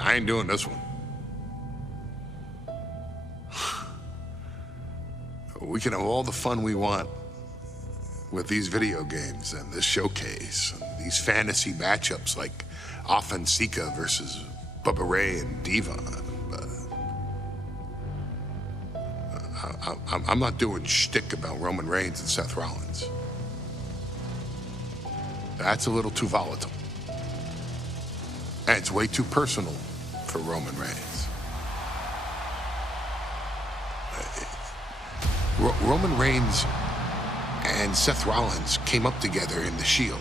I ain't doing this one. We can have all the fun we want with these video games and this showcase, and these fantasy matchups like asuka versus Bubba Ray and Diva. I'm not doing shtick about Roman Reigns and Seth Rollins. That's a little too volatile. And it's way too personal for Roman Reigns. Roman Reigns and Seth Rollins came up together in the Shield.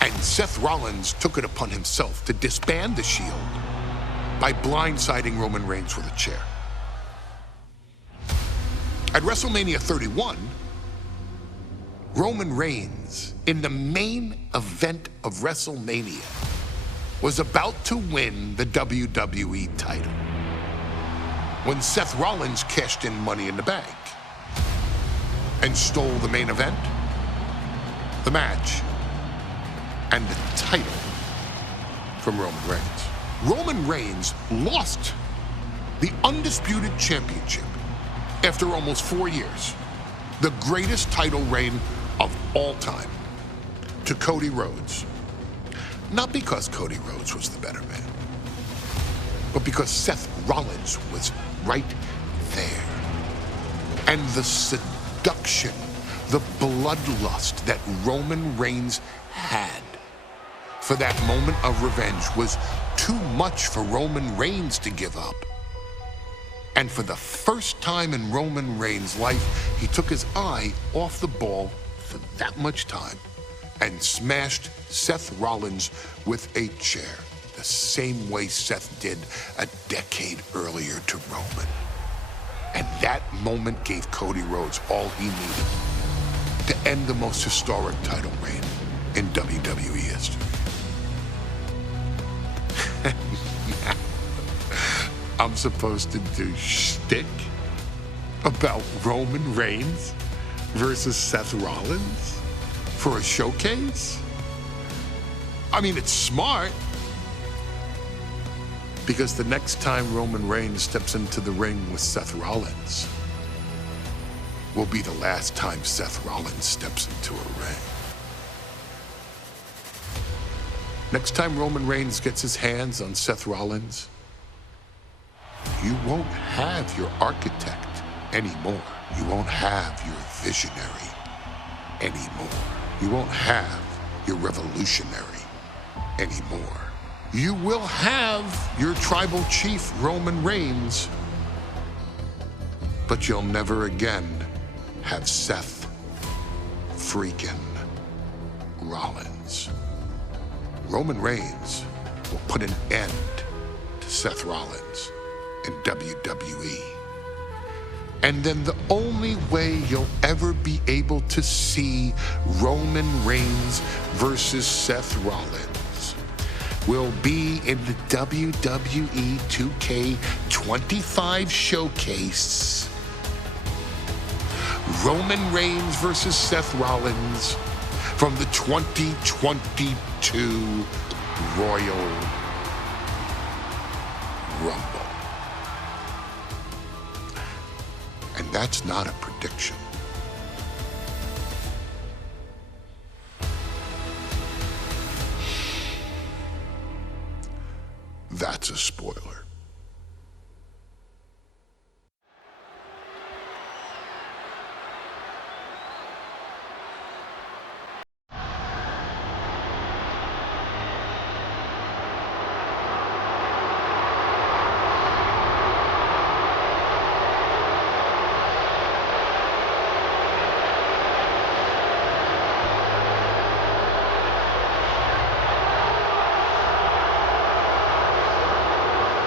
And Seth Rollins took it upon himself to disband the Shield by blindsiding Roman Reigns with a chair. At WrestleMania 31, Roman Reigns, in the main event of WrestleMania, was about to win the WWE title when Seth Rollins cashed in Money in the Bank and stole the main event, the match, and the title from Roman Reigns. Roman Reigns lost the undisputed championship after almost 4 years, the greatest title reign of all time, to Cody Rhodes. Not because Cody Rhodes was the better man, but because Seth Rollins was right there. And the seduction, the bloodlust that Roman Reigns had for that moment of revenge was too much for Roman Reigns to give up. And for the first time in Roman Reigns' life, he took his eye off the ball for that much time and smashed Seth Rollins with a chair, the same way Seth did a decade earlier to Roman. And that moment gave Cody Rhodes all he needed to end the most historic title reign in WWE history. I'm supposed to do shtick about Roman Reigns versus Seth Rollins for a showcase? I mean, it's smart, because the next time Roman Reigns steps into the ring with Seth Rollins will be the last time Seth Rollins steps into a ring. Next time Roman Reigns gets his hands on Seth Rollins, you won't have your architect anymore. You won't have your visionary anymore. You won't have your revolutionary anymore. You will have your tribal chief, Roman Reigns, but you'll never again have Seth freaking Rollins. Roman Reigns will put an end to Seth Rollins in WWE. And then the only way you'll ever be able to see Roman Reigns versus Seth Rollins will be in the WWE 2K25 showcase. Roman Reigns versus Seth Rollins from the 2022 Royal Rumble. And that's not a prediction. That's a spoiler.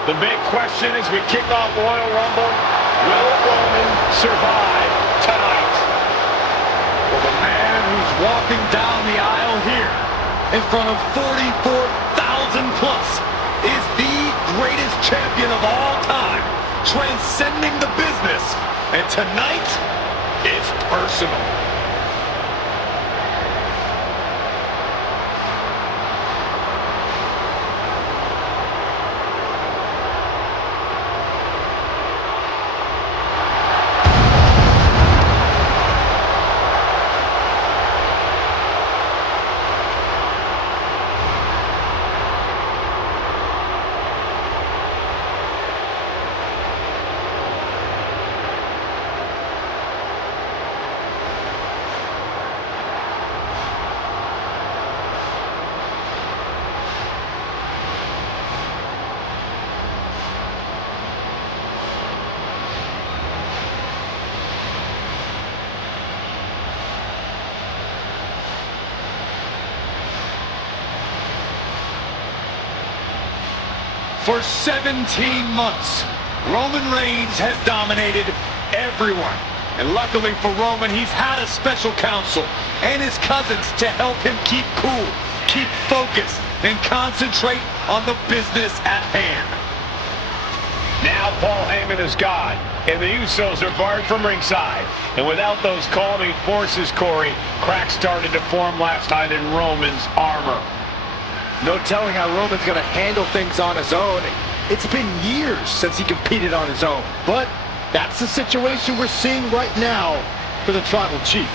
The big question as we kick off Royal Rumble, will Roman survive tonight? Well, the man who's walking down the aisle here in front of 44,000 plus is the greatest champion of all time, transcending the business. And tonight is personal. For 17 months, Roman Reigns has dominated everyone. And luckily for Roman, he's had a special counsel and his cousins to help him keep cool, keep focused, and concentrate on the business at hand. Now Paul Heyman is gone, and the Usos are barred from ringside. And without those calming forces, Corey, cracks started to form last night in Roman's armor. No telling how Roman's going to handle things on his own. It's been years since he competed on his own. But that's the situation we're seeing right now for the Tribal Chief.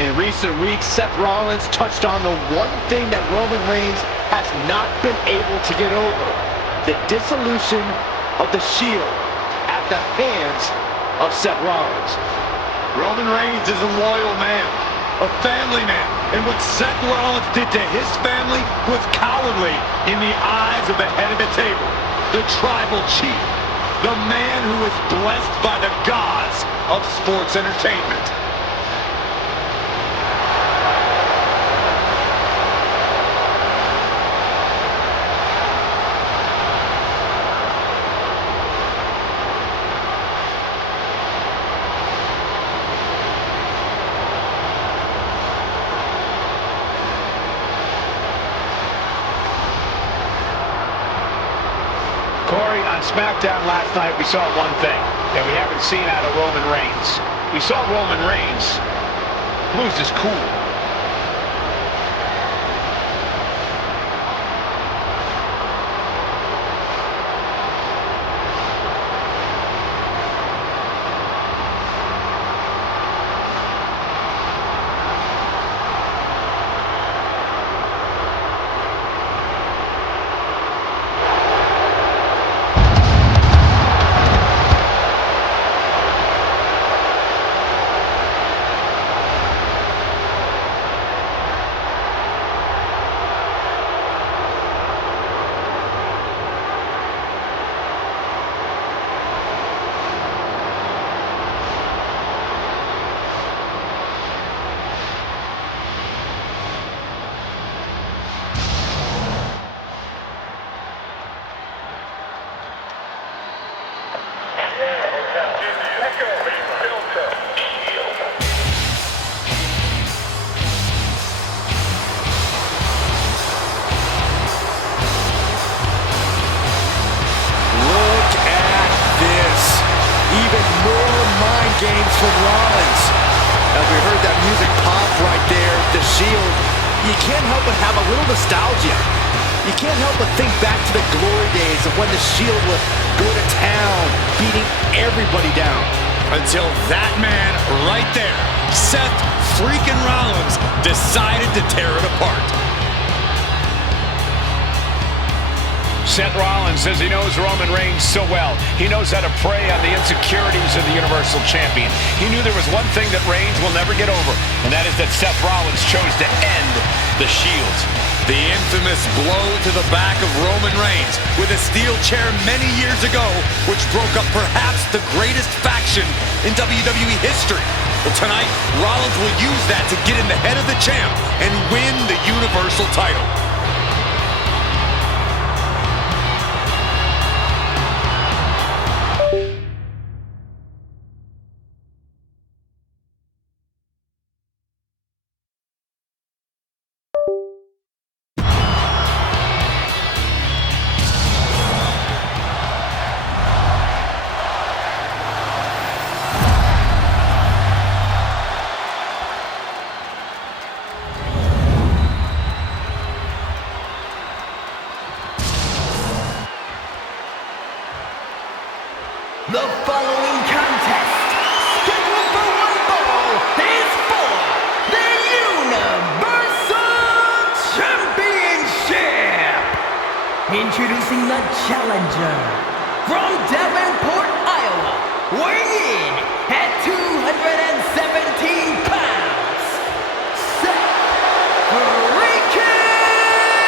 In recent weeks, Seth Rollins touched on the one thing that Roman Reigns has not been able to get over: the dissolution of the Shield at the hands of Seth Rollins. Roman Reigns is a loyal man, a family man, and what Seth Rollins did to his family was cowardly in the eyes of the head of the table, the Tribal Chief, the man who is blessed by the gods of sports entertainment. Corey, on SmackDown last night, we saw one thing that we haven't seen out of Roman Reigns. We saw Roman Reigns lose his cool. Games from Rollins. As we heard that music pop right there, the Shield, you can't help but have a little nostalgia. You can't help but think back to the glory days of when the Shield would go to town, beating everybody down. Until that man right there, Seth freaking Rollins, decided to tear it apart. Seth Rollins says he knows Roman Reigns so well. He knows how to prey on the insecurities of the Universal Champion. He knew there was one thing that Reigns will never get over, and that is that Seth Rollins chose to end the Shield. The infamous blow to the back of Roman Reigns with a steel chair many years ago, which broke up perhaps the greatest faction in WWE history. Well, tonight, Rollins will use that to get in the head of the champ and win the Universal title. The following contest, scheduled for one fall, is for the Universal Championship. Introducing the challenger from Davenport, Iowa, weighing in at 217 pounds, Seth freaking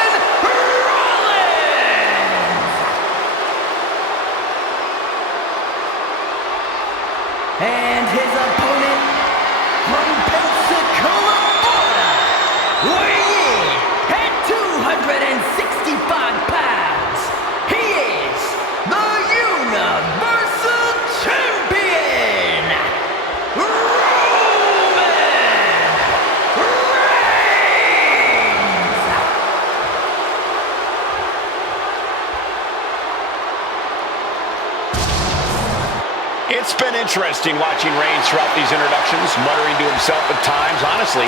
Interesting watching Reigns throughout these introductions, muttering to himself at times. Honestly,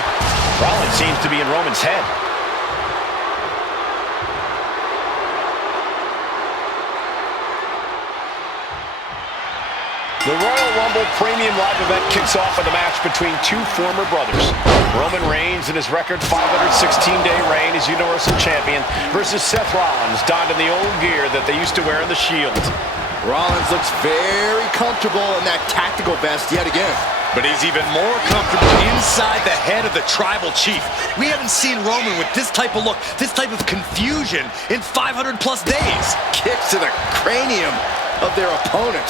Rollins seems to be in Roman's head. The Royal Rumble Premium Live event kicks off with a match between two former brothers. Roman Reigns in his record 516-day reign as Universal Champion versus Seth Rollins, donned in the old gear that they used to wear in the Shield. Rollins looks very comfortable in that tactical vest yet again. But he's even more comfortable inside the head of the Tribal Chief. We haven't seen Roman with this type of look, this type of confusion in 500+ days. Kicks to the cranium of their opponent.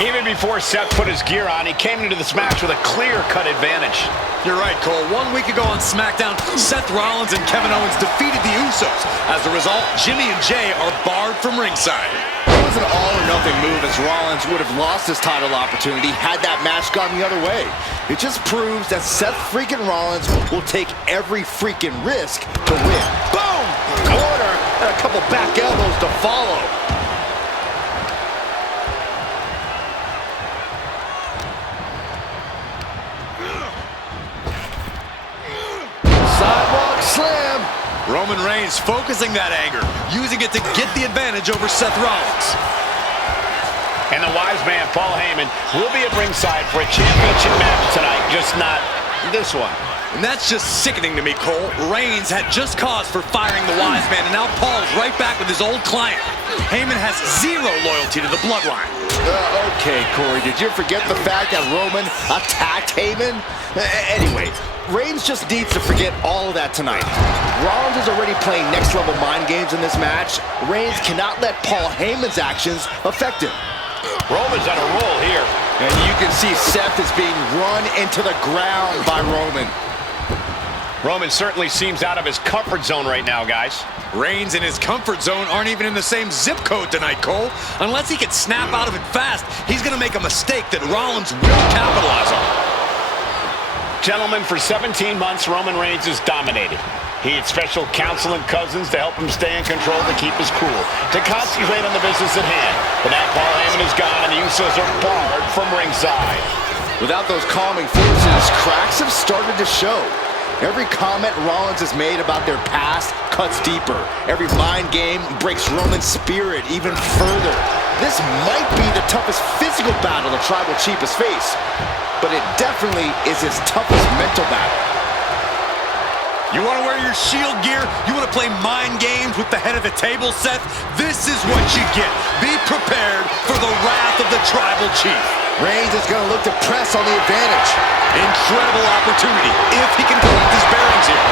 Even before Seth put his gear on, he came into this match with a clear-cut advantage. You're right, Cole. 1 week ago on SmackDown, Seth Rollins and Kevin Owens defeated the Usos. As a result, Jimmy and Jay are barred from ringside. It was an all-or-nothing move, as Rollins would have lost his title opportunity had that match gone the other way. It just proves that Seth freaking Rollins will take every freaking risk to win. Boom! Corner, and a couple back elbows to follow. Sidewalk slam. Roman Reigns focusing that anger, using it to get the advantage over Seth Rollins. And the wise man, Paul Heyman, will be at ringside for a championship match tonight, just not this one. And that's just sickening to me, Cole. Reigns had just cause for firing the wise man, and now Paul's right back with his old client. Heyman has zero loyalty to the Bloodline. Okay, Corey, did you forget the fact that Roman attacked Heyman? Anyway, Reigns just needs to forget all of that tonight. Rollins is already playing next-level mind games in this match. Reigns cannot let Paul Heyman's actions affect him. Roman's on a roll here. And you can see Seth is being run into the ground by Roman. Roman certainly seems out of his comfort zone right now, guys. Reigns and his comfort zone aren't even in the same zip code tonight, Cole. Unless he can snap out of it fast, he's going to make a mistake that Rollins will capitalize on. Gentlemen, for 17 months, Roman Reigns has dominated. He had special counsel and cousins to help him stay in control, to keep his cool, to concentrate on the business at hand. But now Paul Heyman is gone and the Usos are barred from ringside. Without those calming forces, cracks have started to show. Every comment Rollins has made about their past cuts deeper. Every mind game breaks Roman's spirit even further. This might be the toughest physical battle the Tribal Chief has faced, but it definitely is his toughest mental battle. You want to wear your Shield gear? You want to play mind games with the head of the table, Seth? This is what you get. Be prepared for the wrath of the Tribal Chief. Reigns is going to look to press on the advantage. Incredible opportunity if he can collect his bearings here.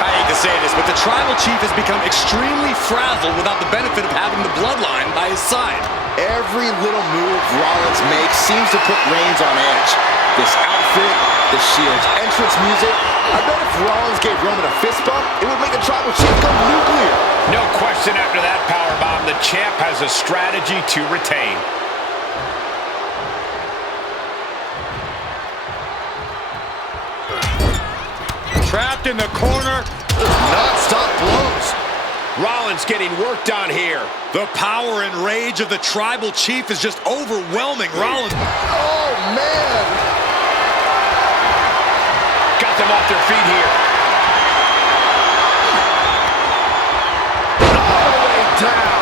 I hate to say this, but the Tribal Chief has become extremely frazzled without the benefit of having the Bloodline by his side. Every little move Rollins makes seems to put Reigns on edge. This outfit, the Shield's entrance music. I bet if Rollins gave Roman a fist bump, it would make the Tribal Chief go nuclear. No question after that powerbomb, the champ has a strategy to retain. Trapped in the corner. Non-stop blows. Rollins getting worked on here. The power and rage of the Tribal Chief is just overwhelming Rollins. Oh, man. Got them off their feet here. All the way down.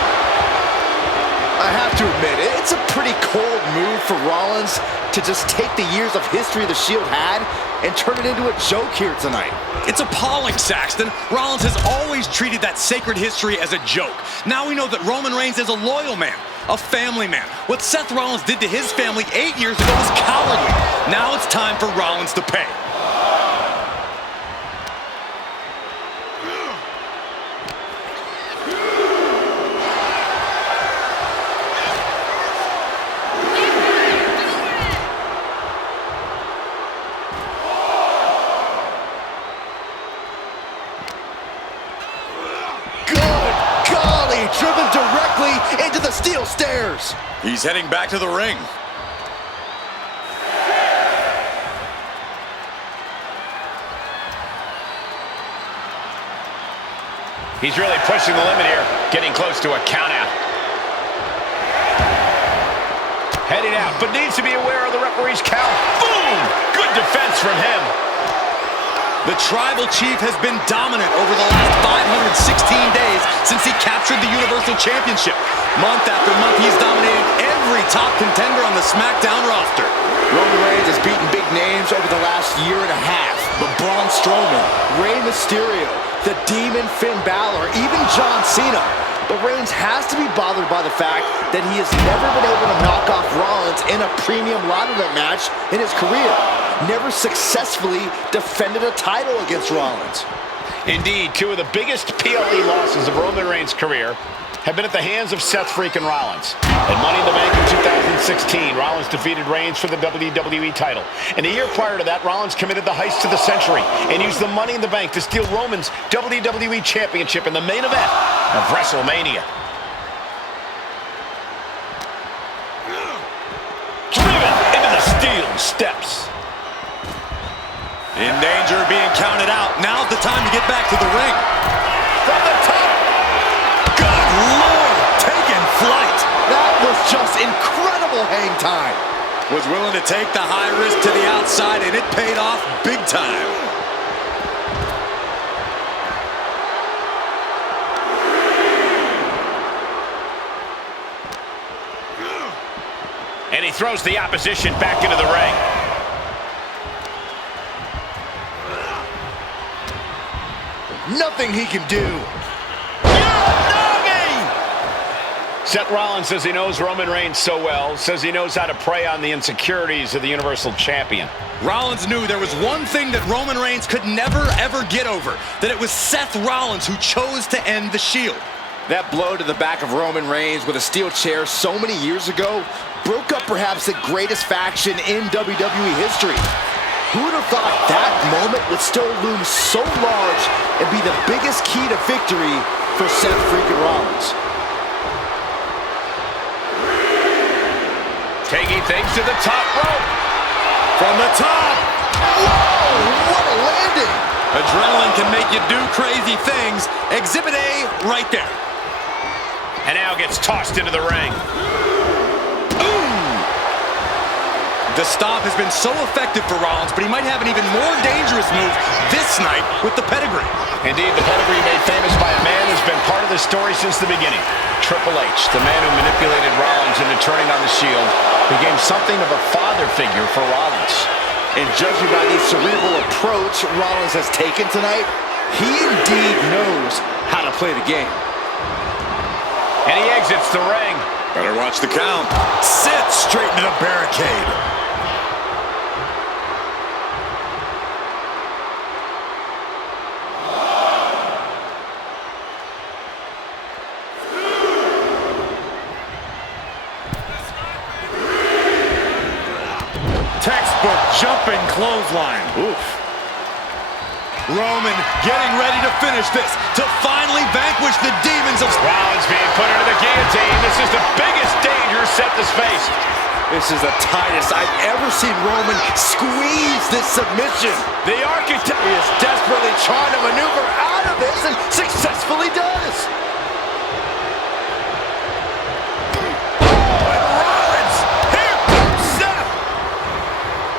I have to admit, it's a pretty cold move for Rollins to just take the years of history the Shield had and turn it into a joke here tonight. It's appalling, Saxton. Rollins has always treated that sacred history as a joke. Now we know that Roman Reigns is a loyal man, a family man. What Seth Rollins did to his family 8 years ago was cowardly. Now it's time for Rollins to pay. Driven directly into the steel stairs. He's heading back to the ring. He's really pushing the limit here, getting close to a count out. Heading out, but needs to be aware of the referee's count. Boom! Good defense from him. The Tribal Chief has been dominant over the last 516 days since he captured the Universal Championship. Month after month, he's dominated every top contender on the SmackDown roster. Roman Reigns has beaten big names over the last year and a half. But Braun Strowman, Rey Mysterio, the Demon Finn Balor, even John Cena. But Reigns has to be bothered by the fact that he has never been able to knock off Rollins in a premium live event match in his career. Never successfully defended a title against Rollins. Indeed, two of the biggest PLE losses of Roman Reigns' career have been at the hands of Seth freaking Rollins. At Money in the Bank in 2016, Rollins defeated Reigns for the WWE title. And a year prior to that, Rollins committed the heist of the century and used the Money in the Bank to steal Roman's WWE Championship in the main event of WrestleMania. Driven into the steel steps. In danger of being counted out. Now's the time to get back to the ring. From the top. Good Lord, taking flight. That was just incredible hang time. Was willing to take the high risk to the outside, and it paid off big time. And he throws the opposition back into the ring. Nothing he can do. Seth Rollins says he knows Roman Reigns so well, says he knows how to prey on the insecurities of the Universal Champion. Rollins knew there was one thing that Roman Reigns could never, ever get over, that it was Seth Rollins who chose to end the Shield. That blow to the back of Roman Reigns with a steel chair so many years ago broke up perhaps the greatest faction in WWE history. Who would have thought that moment would still loom so large and be the biggest key to victory for Seth freaking Rollins? Taking things to the top rope. From the top. Whoa, what a landing! Adrenaline can make you do crazy things. Exhibit A right there. And now gets tossed into the ring. The stomp has been so effective for Rollins, but he might have an even more dangerous move this night with the pedigree. Indeed, the pedigree made famous by a man who's been part of the story since the beginning. Triple H, the man who manipulated Rollins into turning on the Shield, became something of a father figure for Rollins. And judging by the cerebral approach Rollins has taken tonight, he indeed knows how to play the game. And he exits the ring. Better watch the count. Sit straight into the barricade. Textbook jumping clothesline. Oof. Roman getting ready to finish this, to finally vanquish the demons of... Rollins being put into the guillotine. This is the biggest danger Seth has faced. This is the tightest I've ever seen Roman squeeze this submission. The architect He is desperately trying to maneuver out of this and successfully does. Oh, and Rollins. Here comes Seth.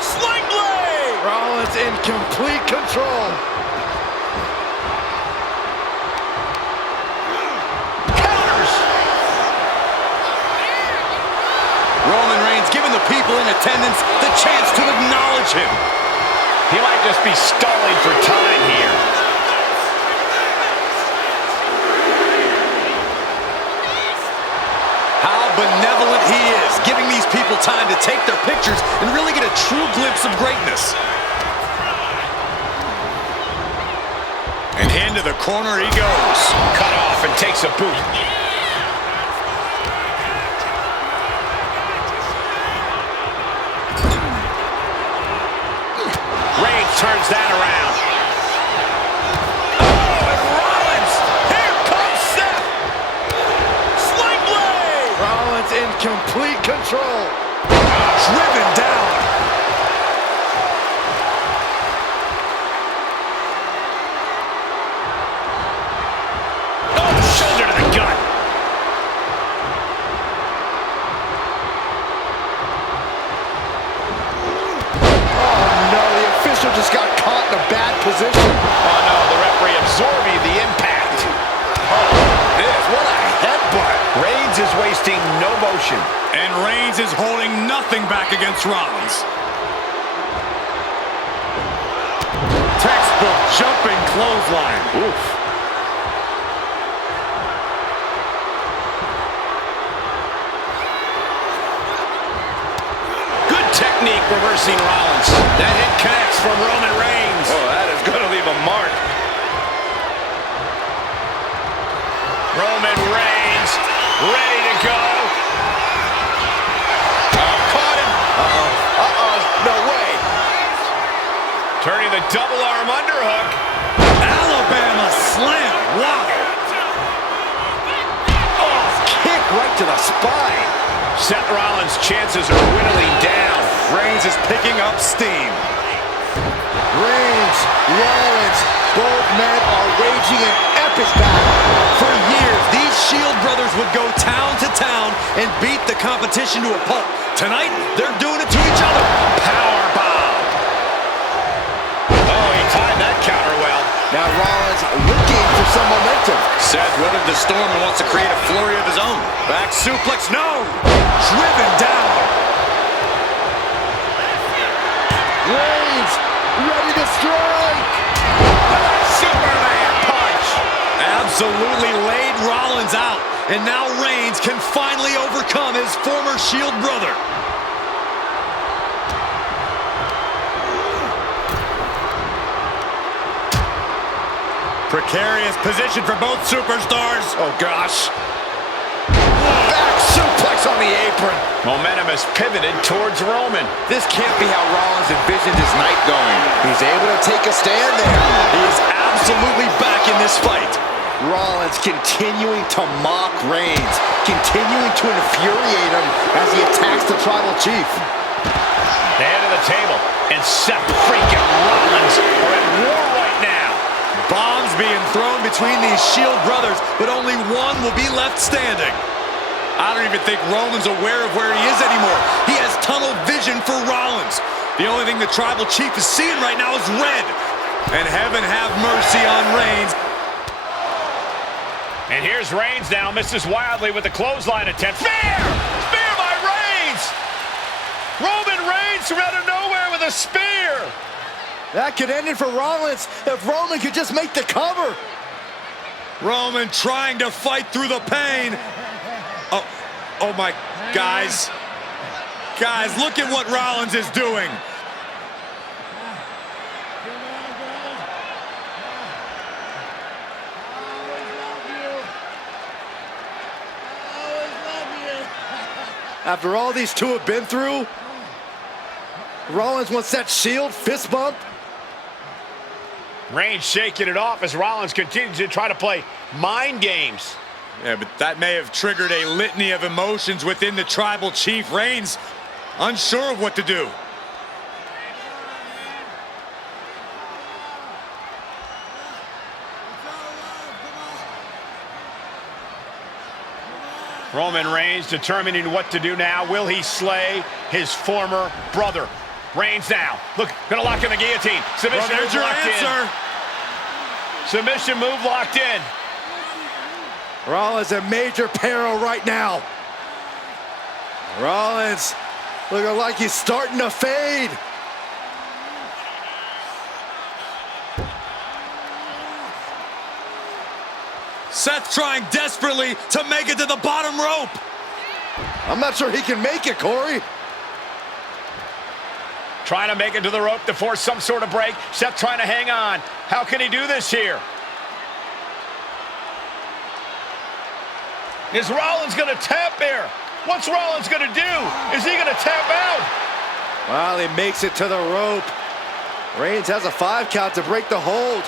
Sling blade. Rollins in complete control. Counters. Roman Reigns giving the people in attendance the chance to acknowledge him. He might just be stalling for time here. How benevolent he is, giving these people time to take their pictures and really get a true glimpse of greatness. And into the corner he goes. Cut off and takes a boot. Reigns turns that around. Oh, and Rollins! Here comes Seth! Sling blade! Rollins in complete control. Driven down. Oh, shoulder to the gut. Roman just got caught in a bad position. Oh no, the referee absorbing the impact. Oh, this, what a headbutt. Reigns is wasting no motion. And Reigns is holding nothing back against Rollins. Textbook jumping clothesline. Oof. Good technique reversing Rollins. That hit connects from Roman Reigns. Oh, that is going to leave a mark. Roman Reigns ready to go. Caught him. No way. Turning the double arm underhook. Alabama slam. Wow. Oh, kick right to the spine. Seth Rollins' chances are whittling down. Reigns is picking up steam. Reigns, Rollins, both men are waging an epic battle. For years, these Shield brothers would go town to town and beat the competition to a pulp. Tonight, they're doing it to each other. Powerbomb. Oh, he timed that counter well. Now Rollins looking for some momentum. Seth weathered the storm and wants to create a flurry of his own. Back suplex, no! Driven down. Reigns, ready to strike. Superman punch. Absolutely laid Rollins out. And now Reigns can finally overcome his former Shield brother. Precarious position for both superstars. Oh, gosh. Back suplex on the apron. Momentum has pivoted towards Roman. This can't be how Rollins envisioned his night going. He's able to take a stand there. He is absolutely back in this fight. Rollins continuing to mock Reigns, continuing to infuriate him as he attacks the Tribal Chief. The head of the table, and Seth freaking Rollins are at war right now. Bombs being thrown between these Shield brothers, but only one will be left standing. I don't even think Roman's aware of where he is anymore. He has tunnel vision for Rollins. The only thing the Tribal Chief is seeing right now is red. And heaven have mercy on Reigns. And here's Reigns now, misses wildly with the clothesline attempt. Spear! Spear by Reigns! Roman Reigns from out of nowhere with a spear! That could end it for Rollins if Roman could just make the cover. Roman trying to fight through the pain. Oh my, guys. Guys, look at what Rollins is doing. After all these two have been through, Rollins wants that Shield fist bump. Reigns shaking it off as Rollins continues to try to play mind games. Yeah, but that may have triggered a litany of emotions within the Tribal Chief. Reigns unsure of what to do. Roman Reigns determining what to do now. Will he slay his former brother? Reigns now. Look, gonna lock in the guillotine. Submission move locked in. Submission move locked in. Rollins in major peril right now. Rollins looking like he's starting to fade. Seth trying desperately to make it to the bottom rope. I'm not sure he can make it, Corey. Trying to make it to the rope to force some sort of break. Seth trying to hang on. How can he do this here? Is Rollins going to tap here? What's Rollins going to do? Is he going to tap out? Well, he makes it to the rope. Reigns has a 5 count to break the hold.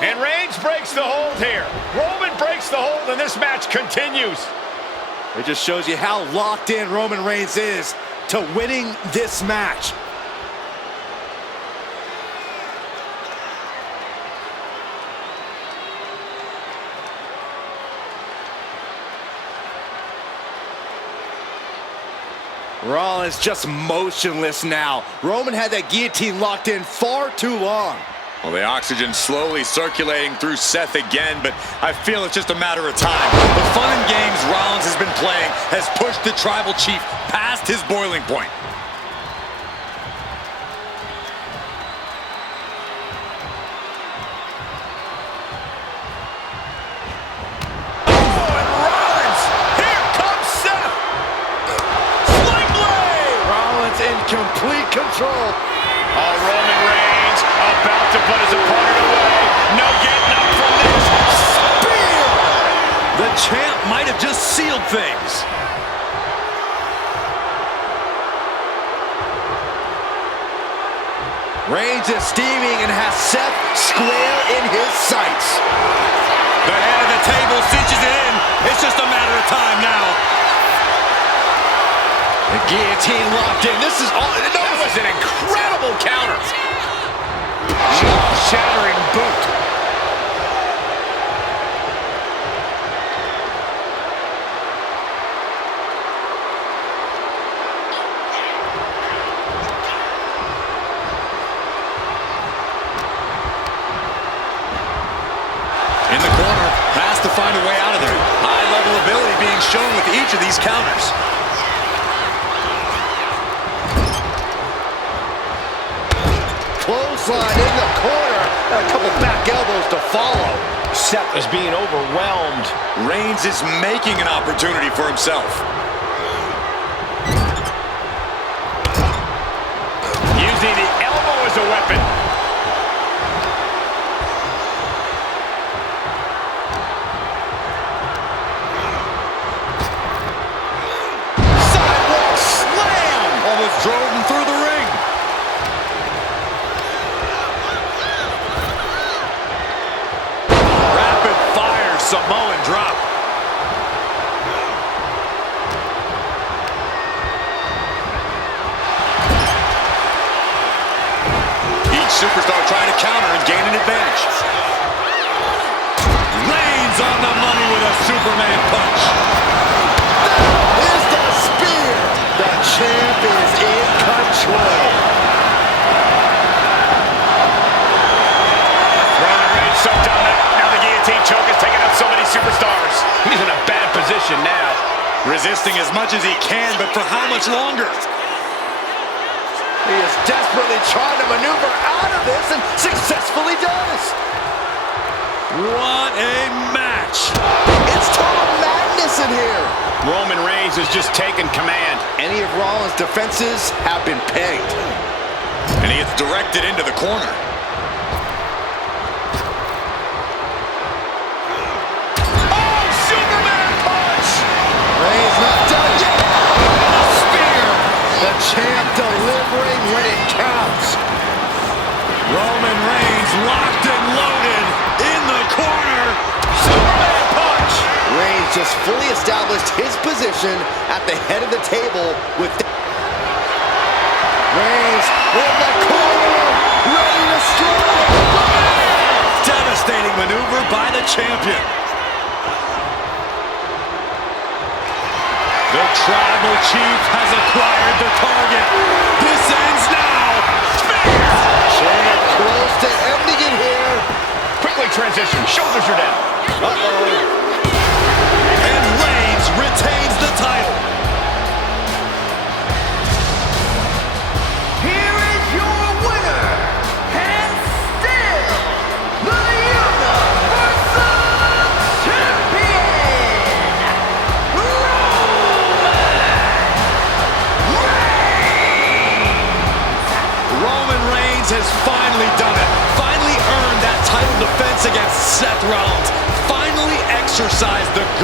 And Reigns breaks the hold here. Roman breaks the hold, and this match continues. It just shows you how locked in Roman Reigns is to winning this match. Rollins just motionless now. Roman had that guillotine locked in far too long. Well, the oxygen slowly circulating through Seth again, but I feel it's just a matter of time. The fun and games Rollins has been playing has pushed the Tribal Chief past his boiling point. In complete control. Oh, Roman Reigns about to put his opponent away. No getting up from this. Spear! The champ might have just sealed things. Reigns is steaming and has Seth square in his sights. The head of the table cinches it in. It's just a matter of time now. The guillotine locked in. This is all. That was an incredible counter. Jaw-shattering boot. In the corner, has to find a way out of there. High-level ability being shown with each of these counters. Clothesline in the corner, and a couple back elbows to follow. Seth is being overwhelmed. Reigns is making an opportunity for himself. Using the elbow as a weapon. Sidewalk slam! Almost drove him through the ring. Samoan drop. Each superstar trying to counter and gain an advantage. Reigns on the money with a Superman punch. That is the spear. The champ is in control. Roman Reigns so dominant. Now the guillotine choke is taking out so many superstars. He's in a bad position now. Resisting as much as he can, but for how much longer? He is desperately trying to maneuver out of this and successfully does. What a match. It's total madness in here. Roman Reigns is just taking command. Any of Rollins' defenses have been pegged. And he gets directed into the corner. Oh, Superman punch! Reigns not done yet. The spear. The champ delivering when it counts. Roman Reigns locked and loaded in the corner. Superman punch! Reigns just fully established his position at the head of the table with Reigns in the corner, ready to strike. Devastating maneuver by the champion. The Tribal Chief has acquired the target. This ends now. Champ close to ending it here. Quickly transition. Shoulders are down. Uh-oh. And Reigns retains the title. Here is your winner, and still the Universal Champion, Roman Reigns has finally done it. Finally earned that title defense against Seth Rollins. Finally exercised the